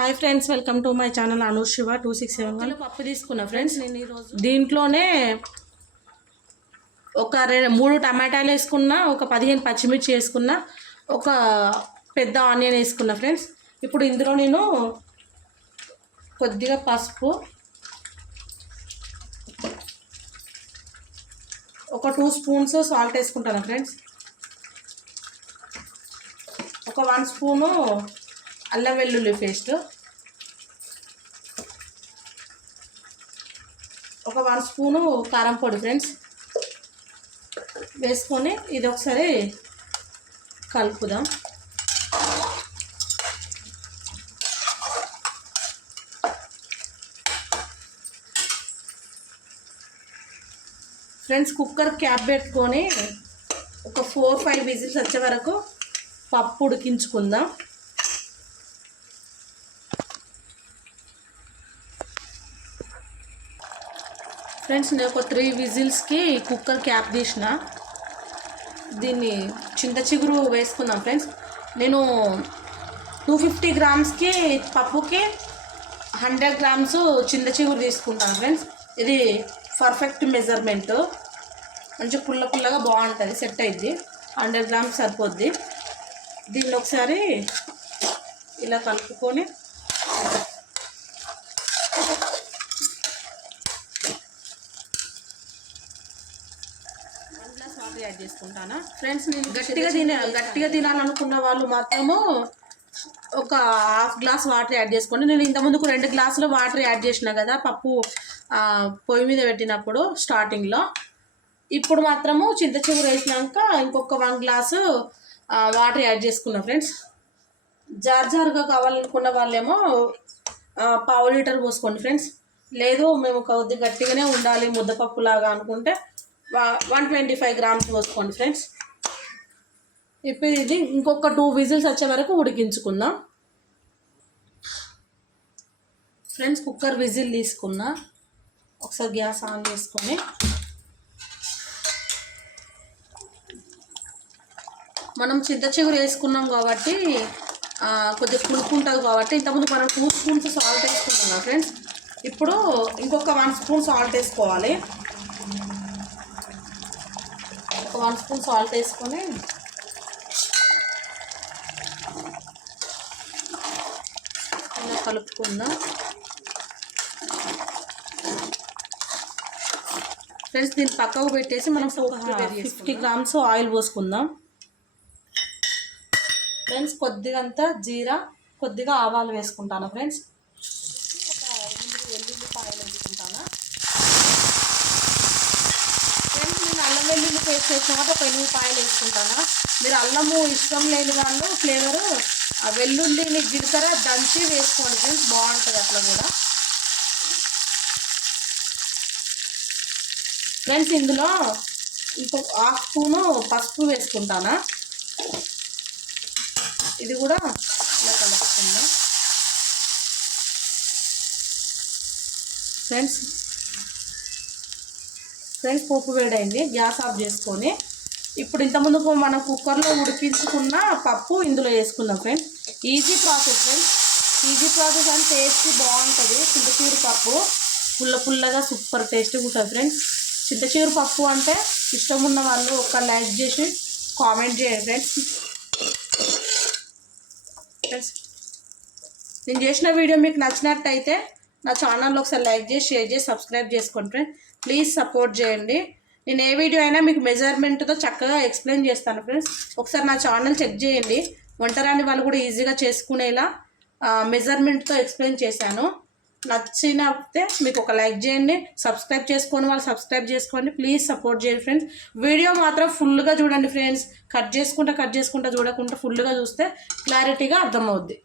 Hi friends welcome to my channel Anu Shiva two six seven one పప్పు తీసుకున్నా friends నేను ఈరోజు దీంట్లోనే ఒక రె మూడు టమాటాలు వేసుకున్నా ఒక పదిహేను పచ్చిమిర్చి వేసుకున్నా ఒక పెద్ద ఆనియన్ వేసుకున్నా ఫ్రెండ్స్ ఇప్పుడు ఇందులో నేను కొద్దిగా పసుపు ఒక టూ స్పూన్స్ సాల్ట్ వేసుకుంటాను ఫ్రెండ్స్ ఒక వన్ స్పూను అల్లం వెల్లుల్లి పేస్ట్. ఒక వన్ స్పూను కారం పొడి ఫ్రెండ్స్. వేసుకొని ఇది ఒకసారి కలుపుదాం. ఫ్రెండ్స్ కుక్కర్ క్యాప్ పెట్టుకొని ఒక ఫోర్ ఫైవ్ విజిల్స్ వచ్చే వరకు పప్పు ఉడికించుకుందాం. ఫ్రెండ్స్ నేను ఒక త్రీ విజిల్స్కి కుక్కర్ క్యాప్ తీసిన. దీన్ని చింత చిగురు వేసుకుందాం ఫ్రెండ్స్. నేను టూ ఫిఫ్టీ గ్రామ్స్కి పప్పుకి హండ్రెడ్ గ్రామ్స్ చింత చిగురు తీసుకుంటాను ఫ్రెండ్స్. ఇది పర్ఫెక్ట్ మెజర్మెంట్. మంచి పుల్ల పుల్లగా బాగుంటుంది సెట్ అయింది హండ్రెడ్ గ్రామ్స్ సరిపోద్ది. దీన్ని ఒకసారి ఇలా కలుపుకొని వన్ యాడ్ చేసుకుంటానా? ఫ్రెండ్స్ నేను గట్టిగా తినే గట్టిగా తినాలనుకున్న వాళ్ళు మాత్రము ఒక హాఫ్ గ్లాస్ వాటర్ యాడ్ చేసుకోండి. నేను ఇంతకుముందుకు రెండు గ్లాసులు వాటర్ యాడ్ చేసిన కదా పప్పు పొయ్యి మీద పెట్టినప్పుడు స్టార్టింగ్లో ఇప్పుడు మాత్రము చింత చిగురు వేసినాక ఇంకొక వన్ గ్లాసు వాటర్ యాడ్ చేసుకున్నాం ఫ్రెండ్స్ జార్ జార్గా కావాలనుకున్న వాళ్ళేమో పావు లీటర్ పోసుకోండి ఫ్రెండ్స్ లేదు మేము కొద్ది గట్టిగానే ఉండాలి ముద్దపప్పు లాగా అనుకుంటే. వన్ ట్వంటీ ఫైవ్ గ్రామ్స్ పోసుకోండి ఫ్రెండ్స్. ఇప్పుడు ఇది ఇంకొక టూ విజిల్స్ వచ్చే వరకు ఉడికించుకుందాం. ఫ్రెండ్స్ కుక్కర్ విజిల్ తీసుకున్నా. ఒకసారి గ్యాస్ ఆన్ చేసుకొని. మనం చింత చిగురు వేసుకున్నాం కాబట్టి కొద్దిగా పులుపు ఉంటుంది కాబట్టి ఇంతకుముందు మనం టూ స్పూన్స్ సాల్ట్ వేసుకున్నాం ఫ్రెండ్స్. ఇప్పుడు ఇంకొక వన్ స్పూన్ సాల్ట్ వేసుకోవాలి ఒక వన్ స్పూన్ సాల్ట్ వేసుకొని ఇలా కలుపుకుందాం. ఫ్రెండ్స్ దీన్ని పక్కకు పెట్టేసి మనం ఫిఫ్టీ గ్రామ్స్ ఆయిల్ పోసుకుందాం. ఫ్రెండ్స్ కొద్దిగా అంతా జీరా కొద్దిగా ఆవాలు వేసుకుంటాను ఫ్రెండ్స్ ఒక ఎనిమిది వెల్లుల్లిపాయలు వేసుకుంటాను ఫ్రెండ్స్ నేను అల్లం పేస్ట్ వేసినాక ఒక ఎనిమిదిపాయలు వేసుకుంటాను? మీరు అల్లము ఇష్టం లేని వాళ్ళు ఫ్లేవరు ఆ వెల్లుల్లిని జీలకర్ర దంచి వేసుకోండి ఫ్రెండ్స్ బాగుంటుంది అట్లా కూడా. ఫ్రెండ్స్ ఇందులో ఇంకొక హాఫ్ స్పూను పసుపు వేసుకుంటానా? ఇది కూడా ఇలా కలుపుకుందాం. ఫ్రెండ్స్ ఫ్రెండ్స్ పోపు వేడైంది గ్యాస్ ఆఫ్ చేసుకొని. ఇప్పుడు ఇంతకుముందు మన కుక్కర్లో ఉడికించుకున్న పప్పు ఇందులో వేసుకుందాం friends. Easy process friends. Easy process అని టేస్ట్ బాగుంటుంది. చింతచూరు పప్పు పుల్ల పుల్లగా సూపర్ టేస్ట్గా ఉంటుంది ఫ్రెండ్స్. చింతచూరు పప్పు అంటే ఇష్టం ఉన్న వాళ్ళు ఒక లైక్ చేసి కామెంట్ చేయండి ఫ్రెండ్స్. ఫ్రెండ్స్ నేను చేసిన వీడియో మీకు నచ్చినట్టయితే నా ఛానల్లో ఒకసారి లైక్ చేసి షేర్ చేసి సబ్స్క్రైబ్ చేసుకోండి ఫ్రెండ్స్ ప్లీజ్ సపోర్ట్ చేయండి. నేను ఏ వీడియో అయినా మీకు మెజర్మెంట్తో చక్కగా ఎక్స్ప్లెయిన్ చేస్తాను ఫ్రెండ్స్. ఒకసారి నా ఛానల్ చెక్ చేయండి. వంటరాని వాళ్ళు కూడా ఈజీగా చేసుకునేలా మెజర్మెంట్తో ఎక్స్ప్లెయిన్ చేశాను. నచ్చినతే మీకు ఒక లైక్ చేయండి. సబ్స్క్రైబ్ చేసుకొని వాళ్ళు సబ్స్క్రైబ్ చేసుకోండి. ప్లీజ్ సపోర్ట్ చేయండి ఫ్రెండ్స్. వీడియో మాత్రం ఫుల్గా చూడండి ఫ్రెండ్స్. కట్ చేసుకుంటా కట్ చేసుకుంటా చూడకుండా ఫుల్గా చూస్తే క్లారిటీగా అర్థమవుద్ది.